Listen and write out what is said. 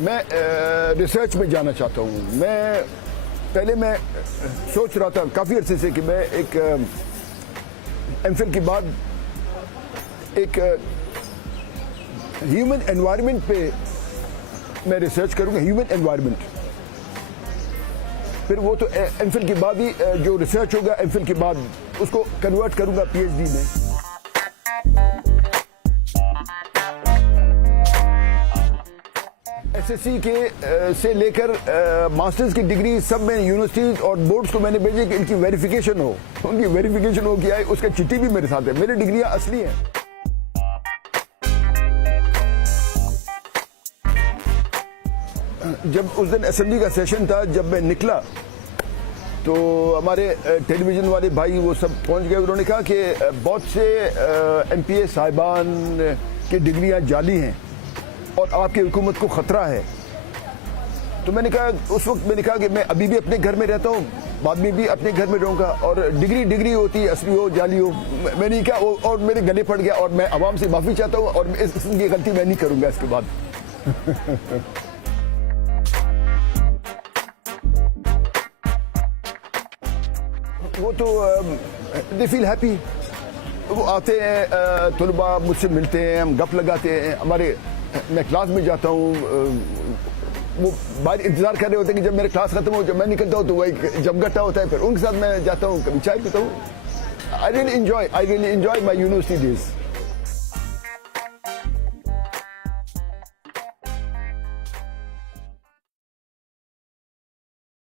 मैं रिसर्च में जाना चाहता हूँ। पहले मैं सोच रहा था काफ़ी अरसे से कि मैं एक एमफिल के बाद एक ह्यूमन एनवायरनमेंट पे मैं रिसर्च करूँगा, ह्यूमन एनवायरनमेंट। फिर वो तो एमफिल के बाद ही जो रिसर्च होगा एमफिल के बाद उसको कन्वर्ट करूँगा पीएचडी में। एसएससी के से लेकर मास्टर्स की डिग्री सब में यूनिवर्सिटीज और बोर्ड्स को मैंने भेजी कि इनकी वेरिफिकेशन हो, उनकी वेरिफिकेशन हो गया है, उसका चिट्ठी भी मेरे साथ है, मेरी डिग्रियां असली हैं। जब उस दिन असेंबली का सेशन था, जब मैं निकला तो हमारे टेलीविजन वाले भाई वो सब पहुंच गए। उन्होंने कहा कि बहुत से एमपीए साहिबान की डिग्रियां जाली हैं और आपकी हुकूमत को ख़तरा है। तो मैंने कहा, उस वक्त मैंने कहा कि मैं अभी भी अपने घर में रहता हूँ, बाद में भी अपने घर में रहूँगा, और डिग्री होती है, असली हो जाली हो। मैंने कहा और मेरे गले पड़ गया, और मैं आवाम से माफ़ी चाहता हूँ और इसकी गलती मैं नहीं करूँगा इसके बाद। वो तो दे फील हैप्पी। वो आते हैं, तुलबा मुझसे मिलते हैं, हम गप लगाते हैं। मैं क्लास में जाता हूँ, वो बाहर इंतजार कर रहे होते हैं कि जब मेरे क्लास खत्म हो, जब मैं निकलता हूँ तो वही जमघटा होता है, फिर उनके साथ मैं जाता हूँ, कभी चाय पीता हूँ। I really enjoy my university days.